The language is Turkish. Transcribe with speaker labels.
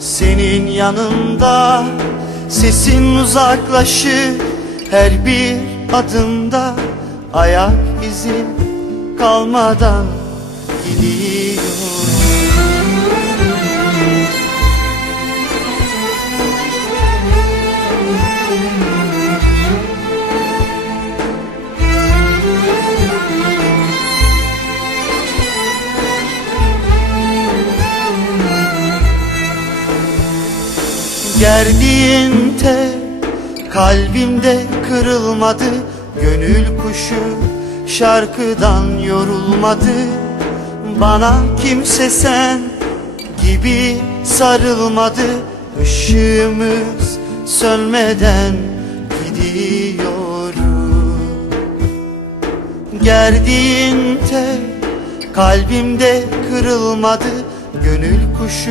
Speaker 1: senin yanında Sesin uzaklaşı her bir adımda Ayak izin kalmadan gidiyor Gerdiğinde kalbimde kırılmadı Gönül kuşu şarkıdan yorulmadı Bana kimse sen gibi sarılmadı ışığımız sönmeden gidiyorum Gerdiğinde kalbimde kırılmadı Gönül kuşu